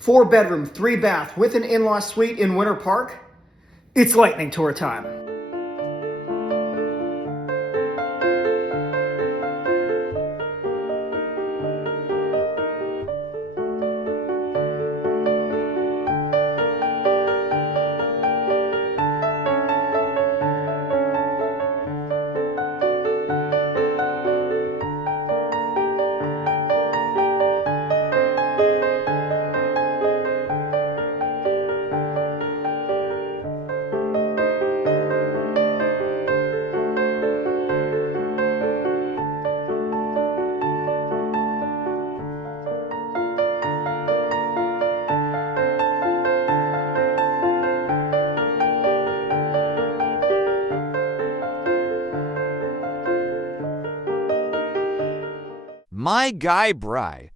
4-bedroom, 3-bath with an in-law suite in Winter Park. It's lightning tour time. My Guy Bri.